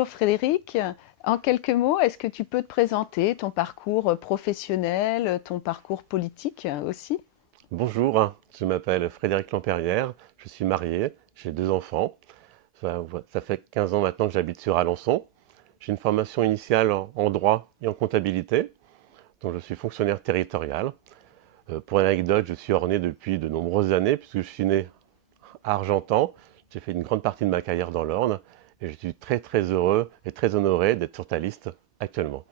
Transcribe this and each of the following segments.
Bonjour Frédéric. En quelques mots, est-ce que tu peux te présenter ton parcours professionnel, ton parcours politique aussi? Bonjour, je m'appelle Frédéric Lampérière, je suis marié, j'ai 2 enfants. Ça fait 15 ans maintenant que j'habite sur Alençon. J'ai une formation initiale en droit et en comptabilité, dont je suis fonctionnaire territorial. Pour l'anecdote, je suis orné depuis de nombreuses années, puisque je suis né à Argentan. J'ai fait une grande partie de ma carrière dans l'Orne, et je suis très très heureux et très honoré d'être sur ta liste actuellement.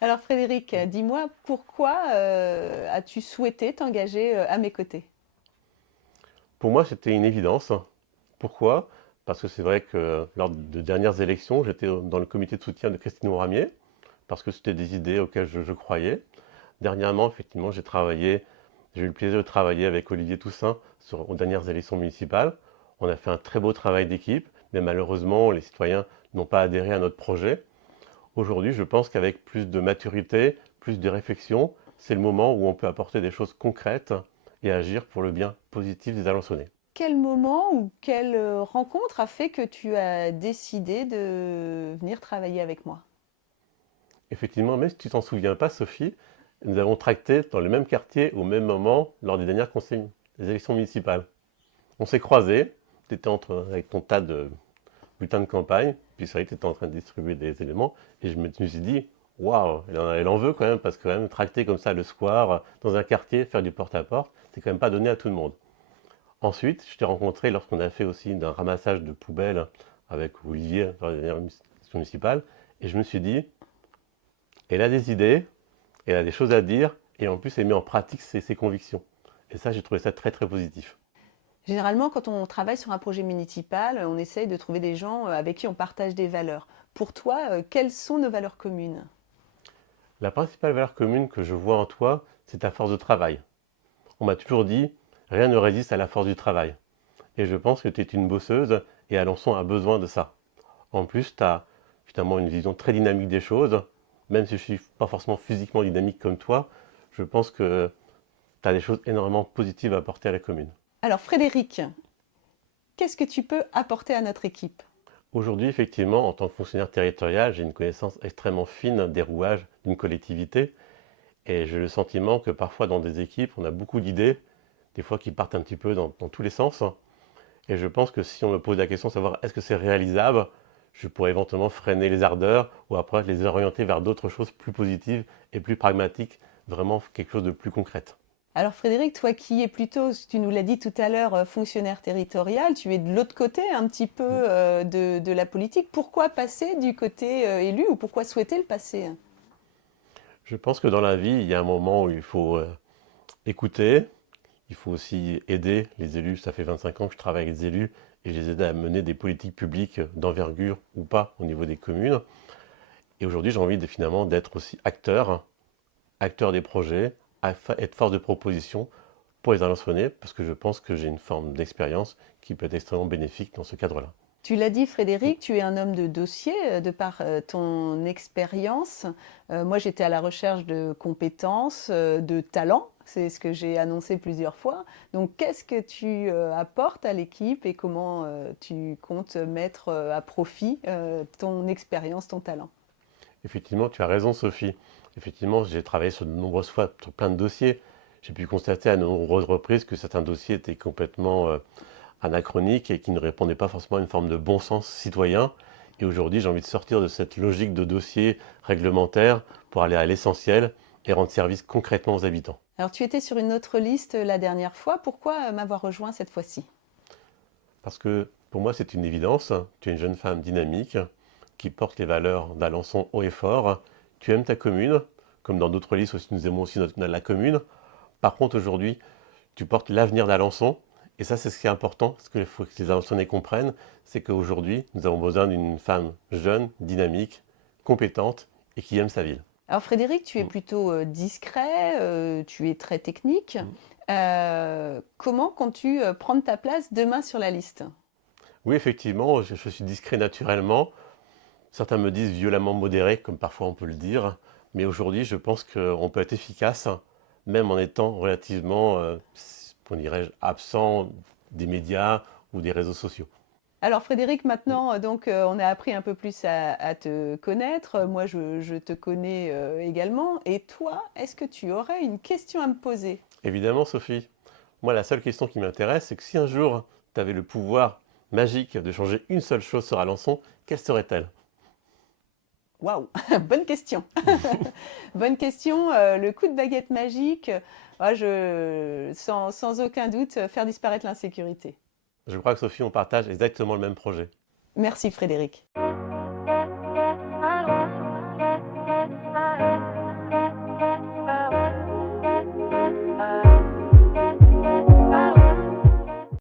Alors Frédéric, dis-moi pourquoi as-tu souhaité t'engager à mes côtés? Pour moi, c'était une évidence. Pourquoi? Parce que c'est vrai que lors de dernières élections, j'étais dans le comité de soutien de Christine Mouramier, parce que c'était des idées auxquelles je croyais. Dernièrement, effectivement, j'ai eu le plaisir de travailler avec Olivier Toussaint aux dernières élections municipales. On a fait un très beau travail d'équipe, mais malheureusement, les citoyens n'ont pas adhéré à notre projet. Aujourd'hui, je pense qu'avec plus de maturité, plus de réflexion, c'est le moment où on peut apporter des choses concrètes et agir pour le bien positif des Alençonnais. Quel moment ou quelle rencontre a fait que tu as décidé de venir travailler avec moi? Effectivement, même si tu t'en souviens pas, Sophie, nous avons tracté dans le même quartier au même moment lors des élections municipales. On s'est croisés, tu étais avec ton tas de bulletins de campagne, puis c'est vrai que tu étais en train de distribuer des éléments, et je me suis dit, waouh, elle en veut quand même, parce que quand même, tracter comme ça le square, dans un quartier, faire du porte-à-porte, c'est quand même pas donné à tout le monde. Ensuite, je t'ai rencontré lorsqu'on a fait aussi un ramassage de poubelles avec Olivier dans les dernières élections municipales, et je me suis dit, elle a des idées, elle a des choses à dire, et en plus, elle met en pratique ses convictions. Et ça, j'ai trouvé ça très très positif. Généralement, quand on travaille sur un projet municipal, on essaye de trouver des gens avec qui on partage des valeurs. Pour toi, quelles sont nos valeurs communes? La principale valeur commune que je vois en toi, c'est ta force de travail. On m'a toujours dit, rien ne résiste à la force du travail. Et je pense que tu es une bosseuse, et Alençon a besoin de ça. En plus, tu as finalement une vision très dynamique des choses. Même si je ne suis pas forcément physiquement dynamique comme toi, je pense que tu as des choses énormément positives à apporter à la commune. Alors Frédéric, qu'est-ce que tu peux apporter à notre équipe? Aujourd'hui, effectivement, en tant que fonctionnaire territorial, j'ai une connaissance extrêmement fine des rouages d'une collectivité, et j'ai le sentiment que parfois dans des équipes, on a beaucoup d'idées, des fois qui partent un petit peu dans tous les sens. Et je pense que si on me pose la question de savoir est-ce que c'est réalisable, je pourrais éventuellement freiner les ardeurs ou après les orienter vers d'autres choses plus positives et plus pragmatiques, vraiment quelque chose de plus concret. Alors Frédéric, toi qui es plutôt, tu nous l'as dit tout à l'heure, fonctionnaire territorial, tu es de l'autre côté un petit peu de la politique. Pourquoi passer du côté élu ou pourquoi souhaiter le passer? Je pense que dans la vie, il y a un moment où il faut écouter, il faut aussi aider les élus. Ça fait 25 ans que je travaille avec les élus et je les aide à mener des politiques publiques d'envergure ou pas au niveau des communes. Et aujourd'hui, j'ai envie finalement d'être aussi acteur des projets, être force de proposition pour les Alençonnais, parce que je pense que j'ai une forme d'expérience qui peut être extrêmement bénéfique dans ce cadre-là. Tu l'as dit Frédéric, tu es un homme de dossier de par ton expérience. Moi j'étais à la recherche de compétences, de talents, c'est ce que j'ai annoncé plusieurs fois. Donc qu'est-ce que tu apportes à l'équipe et comment tu comptes mettre à profit ton expérience, ton talent? Effectivement, tu as raison, Sophie. Effectivement, j'ai travaillé sur de nombreuses fois sur plein de dossiers. J'ai pu constater à de nombreuses reprises que certains dossiers étaient complètement anachroniques et qui ne répondaient pas forcément à une forme de bon sens citoyen. Et aujourd'hui, j'ai envie de sortir de cette logique de dossier réglementaire pour aller à l'essentiel et rendre service concrètement aux habitants. Alors tu étais sur une autre liste la dernière fois, pourquoi m'avoir rejoint cette fois-ci? Parce que pour moi, c'est une évidence. Tu es une jeune femme dynamique qui porte les valeurs d'Alençon haut et fort. Tu aimes ta commune, comme dans d'autres listes aussi, nous aimons aussi la commune. Par contre, aujourd'hui, tu portes l'avenir d'Alençon. Et ça, c'est ce qui est important, ce qu'il faut que les Alençonnais comprennent, c'est qu'aujourd'hui, nous avons besoin d'une femme jeune, dynamique, compétente et qui aime sa ville. Alors Frédéric, tu es Mm. plutôt discret, tu es très technique. Mm. Comment comptes-tu prendre ta place demain sur la liste? Oui, effectivement, je suis discret naturellement. Certains me disent violemment modéré, comme parfois on peut le dire. Mais aujourd'hui, je pense qu'on peut être efficace, même en étant relativement, on dirait, absent des médias ou des réseaux sociaux. Alors Frédéric, maintenant, donc, on a appris un peu plus à te connaître. Moi, je te connais également. Et toi, est-ce que tu aurais une question à me poser? Évidemment, Sophie. Moi, la seule question qui m'intéresse, c'est que si un jour tu avais le pouvoir magique de changer une seule chose sur Alençon, quelle serait-elle? Waouh, bonne question. Bonne question. Le coup de baguette magique, sans aucun doute, faire disparaître l'insécurité. Je crois que Sophie, on partage exactement le même projet. Merci Frédéric.